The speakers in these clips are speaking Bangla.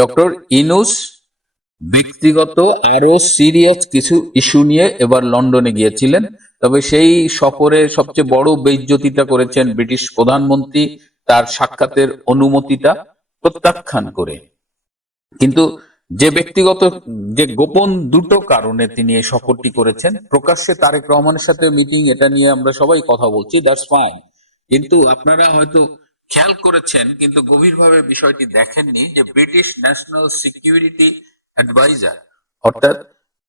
ডক্টর ইনুস ব্যক্তিগত আরো সিরিয়াস কিছু ইস্যু নিয়ে এবার লন্ডনে গিয়েছিলেন। তবে সেই সফরে সবচেয়ে বড় বেইজ্জতিটা করেছেন ব্রিটিশ প্রধানমন্ত্রী তার সাক্ষাতের অনুমতিটা প্রত্যাখ্যান করে। কিন্তু যে ব্যক্তিগত যে গোপন দুটো কারণে তিনি এই সফরটি করেছেন, প্রকাশ্যে তারেক রহমানের সাথে মিটিং, এটা নিয়ে আমরা সবাই কথা বলছি, দ্যাটস ফাইন। কিন্তু আপনারা হয়তো খেয়াল করেছেন কিন্তু গভীরভাবে বিষয়টি দেখেননি যে ব্রিটিশ ন্যাশনাল সিকিউরিটি অ্যাডভাইজার অর্থাৎ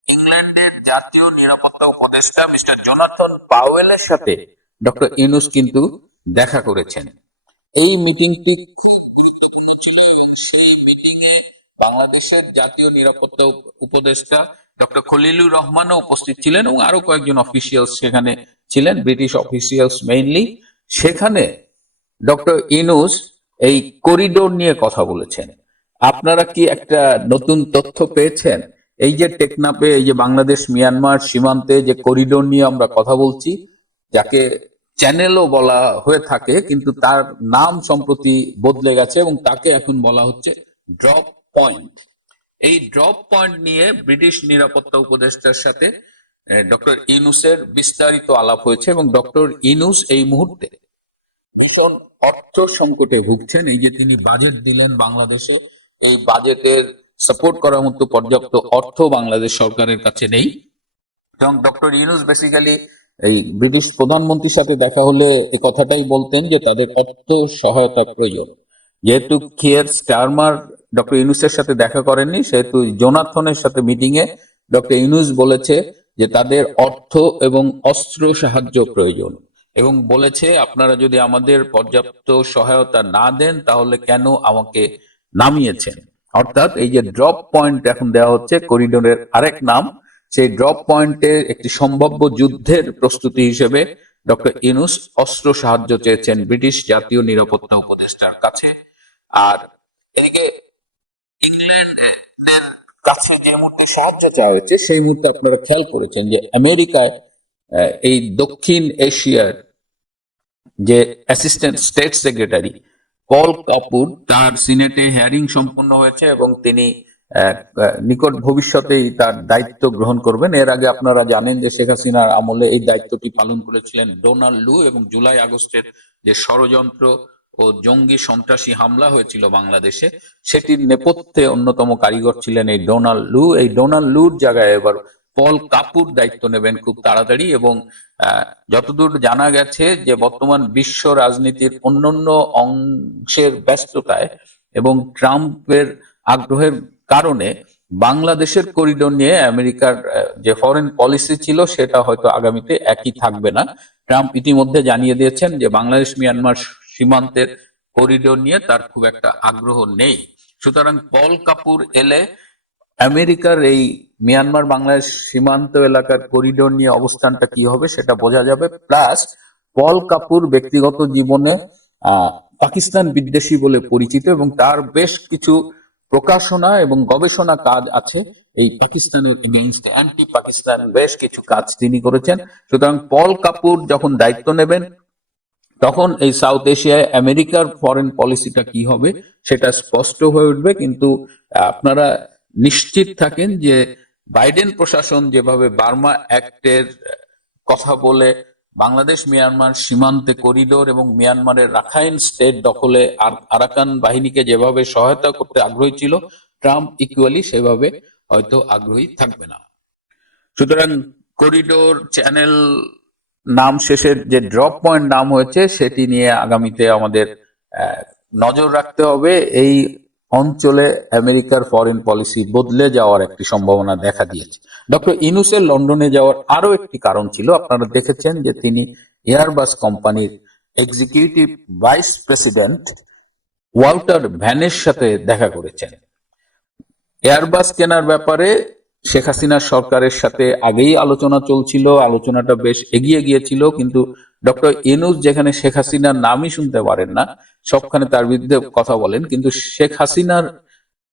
ইংল্যান্ডের জাতীয় নিরাপত্তা উপদেষ্টা মিস্টার জোনাথন পাওয়েলের সাথে ডক্টর ইউনূস কিন্তু দেখা করেছেন। এই মিটিংটি খুব গুরুত্বপূর্ণ ছিল এবং সেই মিটিং এ বাংলাদেশের জাতীয় নিরাপত্তা উপদেষ্টা ডক্টর খলিলুর রহমানও উপস্থিত ছিলেন এবং আরো কয়েকজন অফিসিয়ালস সেখানে ছিলেন, ব্রিটিশ অফিসিয়ালস মেইনলি। সেখানে ডক্টর ইউনূস এই করিডোর নিয়ে কথা বলেছেন। আপনারা কি একটা নতুন তথ্য পেয়েছেন? এই যে টেকনাফে, এই যে বাংলাদেশ মিয়ানমার সীমান্তে যে করিডোর নিয়ে আমরা কথা বলছি, যাকে চ্যানেলও বলা হয়ে থাকে, কিন্তু তার নাম সম্প্রতি বদলে গেছে এবং তাকে এখন বলা হচ্ছে ড্রপ পয়েন্ট। এই ড্রপ পয়েন্ট নিয়ে ব্রিটিশ নিরাপত্তা উপদেষ্টার সাথে ডক্টর ইউনূসের বিস্তারিত আলাপ হয়েছে এবং ডক্টর ইউনূস এই মুহূর্তে ভীষণ অর্থ সংকটে ভুগছেন। এই যে তিনি বাজেট দিলেন বাংলাদেশে, এই বাজেটের সাপোর্ট করার মতো পর্যাপ্ত অর্থ বাংলাদেশ সরকারের কাছে নেই। এবং ডক্টর ইউনূস বেসিক্যালি এই ব্রিটিশ প্রধানমন্ত্রীর সাথে দেখা হলে এই কথাটাই বলতেন যে তাদের অর্থ সহায়তা প্রয়োজন। যেহেতু কিয়ের স্টারমার ডক্টর ইউনূসের সাথে দেখা করেননি, সেহেতু জোনাথনের সাথে মিটিং এ ডক্টর ইউনূস বলেছে যে তাদের অর্থ এবং অস্ত্র সাহায্য প্রয়োজন এবং বলেছে আপনারা যদি আমাদের পর্যাপ্ত সহায়তা না দেন তাহলে কেন আমাকে নামিয়েছেন। অর্থাৎ এই যে ড্রপ পয়েন্ট এখন দেওয়া হচ্ছে করিডোরের আরেক নাম, সেই ড্রপ পয়েন্টে একটি সম্ভাব্য যুদ্ধের প্রস্তুতি হিসেবে ডক্টর ইউনূস অস্ত্র সাহায্য চেয়েছেন ব্রিটিশ জাতীয় নিরাপত্তা উপদেষ্টার কাছে। আর এদিকে ইংল্যান্ডের কাছে যে মুহূর্তে সাহায্য চাওয়া হয়েছে সেই মুহূর্তে আপনারা খেয়াল করেছেন যে আমেরিকায় এই দক্ষিণ এশিয়ার যে অ্যাসিস্ট্যান্ট স্টেট সেক্রেটারি পল কাপুর, তার সিনেটে হিয়ারিং সম্পন্ন হয়েছে এবং তিনি নিকট ভবিষ্যতেই তার দায়িত্ব গ্রহণ করবেন। এর আগে আপনারা জানেন যে শেখ হাসিনার আমলে এই দায়িত্বটি পালন করেছিলেন ডোনাল্ড লু এবং জুলাই আগস্টের যে ষড়যন্ত্র ও জঙ্গি সন্ত্রাসী হামলা হয়েছিল বাংলাদেশে, সেটির নেপথ্যে অন্যতম কারিগর ছিলেন এই ডোনাল্ড লু। এই ডোনাল্ড লুর জায়গায় এবার পল কাপুর দায়িত্ব নেবেন খুব তাড়াতাড়ি এবং যতদূর জানা গেছে যে বর্তমান বিশ্ব রাজনীতির অন্যান্য অংশের ব্যস্ততায় এবং ট্রাম্পের আগ্রহের কারণে বাংলাদেশের করিডোর নিয়ে আমেরিকার যে ফরেন পলিসি ছিল সেটা হয়তো আগামীতে একই থাকবে না। ট্রাম্প ইতিমধ্যে জানিয়ে দিয়েছেন যে বাংলাদেশ মিয়ানমার সীমান্তের করিডোর নিয়ে তার খুব একটা আগ্রহ নেই। সুতরাং পল কাপুর এলে আমেরিকার এই মিয়ানমার বাংলাদেশ সীমান্ত এলাকার করিডোর নিয়ে অবস্থানটা কি হবে সেটা বোঝা যাবে। প্লাস পল কাপুর ব্যক্তিগত জীবনে পাকিস্তান বিদ্বেষী বলে পরিচিত এবং তার বেশ কিছু প্রকাশনা এবং গবেষণা কাজ আছে এই পাকিস্তানের এগেইনস্ট, অ্যান্টি পাকিস্তান বেশ কিছু কাজ তিনি করেছেন। সুতরাং পল কাপুর যখন দায়িত্ব নেবেন তখন এই সাউথ এশিয়ায় আমেরিকার ফরেন পলিসিটা কি হবে সেটা স্পষ্ট হয়ে উঠবে। কিন্তু আপনারা নিশ্চিত থাকেন যে বাইডেন প্রশাসন যেভাবে বার্মা অ্যাক্টের কথা বলে বাংলাদেশ মিয়ানমার সীমান্তে করিডোর এবং মিয়ানমারের রাখাইন স্টেট দখলে আরাকান বাহিনীকে যেভাবে সহায়তা করতে আগ্রহী ছিল, ট্রাম্প ইকুয়ালি সেভাবে হয়তো আগ্রহী থাকবে না। সুতরাং করিডোর চ্যানেল নাম শেষের যে ড্রপ পয়েন্ট নাম হয়েছে সেটি নিয়ে আগামীতে আমাদের নজর রাখতে হবে। এই অঞ্চলে আমেরিকার ফরেন পলিসি বদলে যাওয়ার একটি সম্ভাবনা দেখা দিয়েছে। ডক্টর ইউনূসের লন্ডনে যাওয়ার আরো একটি কারণ ছিল, আপনারা দেখেছেন যে তিনি এয়ারবাস কোম্পানির এক্সিকিউটিভ ভাইস প্রেসিডেন্ট ওয়াল্টার ভ্যানের সাথে দেখা করেছেন। এয়ারবাস কেনার ব্যাপারে শেখ হাসিনার সরকারের সাথে আগেই আলোচনা চলছিল, আলোচনাটা বেশ এগিয়ে গিয়েছিল, কিন্তু ডক্টর ইউনূস যেখানে শেখ হাসিনার নামই শুনতে পারেন না সবখানে তার বিরুদ্ধে কথা বলেন। কিন্তু শেখ হাসিনার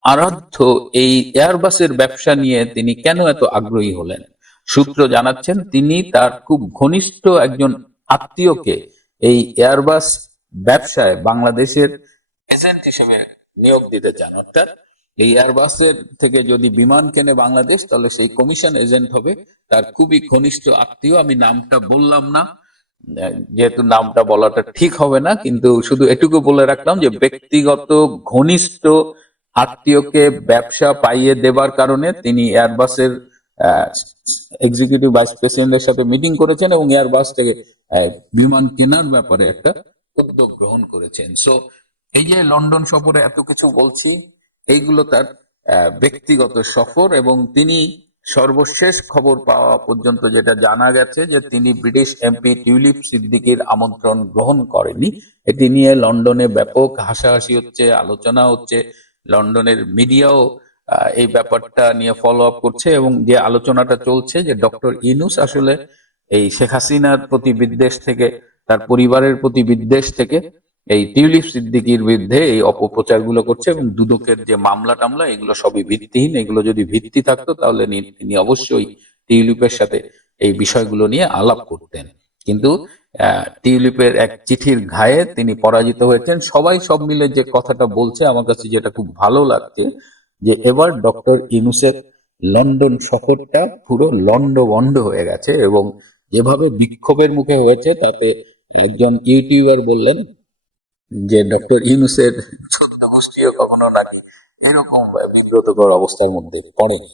আরাধ্য এই এয়ারবাসের ব্যবসা নিয়ে তিনি কেন এত আগ্রহী হলেন? সূত্র জানাচ্ছেন তিনি তার খুব ঘনিষ্ঠ একজন আত্মীয়কে এই এয়ারবাস ব্যবসায় বাংলাদেশের এজেন্ট হিসেবে নিয়োগ দিতে চান। অর্থাৎ এই এয়ারবাসের থেকে যদি বিমান কেনে বাংলাদেশ, তাহলে সেই কমিশন এজেন্ট হবে তার খুবই ঘনিষ্ঠ আত্মীয়, আমি নামটা বললাম না যেহেতু নামটা বলাটা ঠিক হবে না, কিন্তু শুধু এটুকু বলে রাখলাম যে ব্যক্তিগত ঘনিষ্ঠ আত্মীয়কে ব্যবসা পাইয়ে দেবার কারণে তিনি এয়ারবাসের এক্সিকিউটিভ ভাইস প্রেসিডেন্টের সাথে মিটিং করেছেন এবং এয়ারবাস থেকে বিমান কেনার ব্যাপারে একটা উদ্যোগ গ্রহণ করেছেন। সো এই যে লন্ডন সফরে এত কিছু বলছি, এইগুলো তার ব্যক্তিগত সফর, এবং তিনি সর্বশেষ খবর পাওয়া পর্যন্ত যেটা জানা গেছে যে তিনি ব্রিটিশ এমপি টিউলিপ সিদ্দিকীর আমন্ত্রণ গ্রহণ করেনি। এটি নিয়ে লন্ডনে ব্যাপক হাসাহাসি হচ্ছে, আলোচনা হচ্ছে, লন্ডনের মিডিয়াও এই ব্যাপারটা নিয়ে ফলো আপ করছে, এবং যে আলোচনাটা চলছে যে ডক্টর ইউনূস আসলে এই শেখ হাসিনার প্রতি বিদ্বেষ থেকে, তার পরিবারের প্রতি বিদ্বেষ থেকে এই টিউলিপ সিদ্দিকীর বিরুদ্ধে এই অপপ্রচার গুলো করছে, এবং দুদকের যে মামলা টামলা এগুলো সবই ভিত্তিহীন। এগুলো যদি ভিত্তি থাকতো তাহলে তিনি অবশ্যই টিউলিপের সাথে এই বিষয়গুলো নিয়ে আলাপ করতেন। কিন্তু টিউলিপের এক চিঠির ঘায়ে তিনি পরাজিত হয়েছেন। সবাই সব মিলে যে কথাটা বলছে, আমার কাছে যেটা খুব ভালো লাগছে, যে এবার ডক্টর ইউনূসের লন্ডন সফরটা পুরো লন্ডভন্ড হয়ে গেছে, এবং যেভাবে বিক্ষোভের মুখে হয়েছে তাতে একজন ইউটিউবার বললেন যে ডক্টর ইউনূসের চোদ্দ গোষ্ঠীও কখনো নাকি এরকম বিব্রতকর অবস্থার মধ্যে পড়েনি।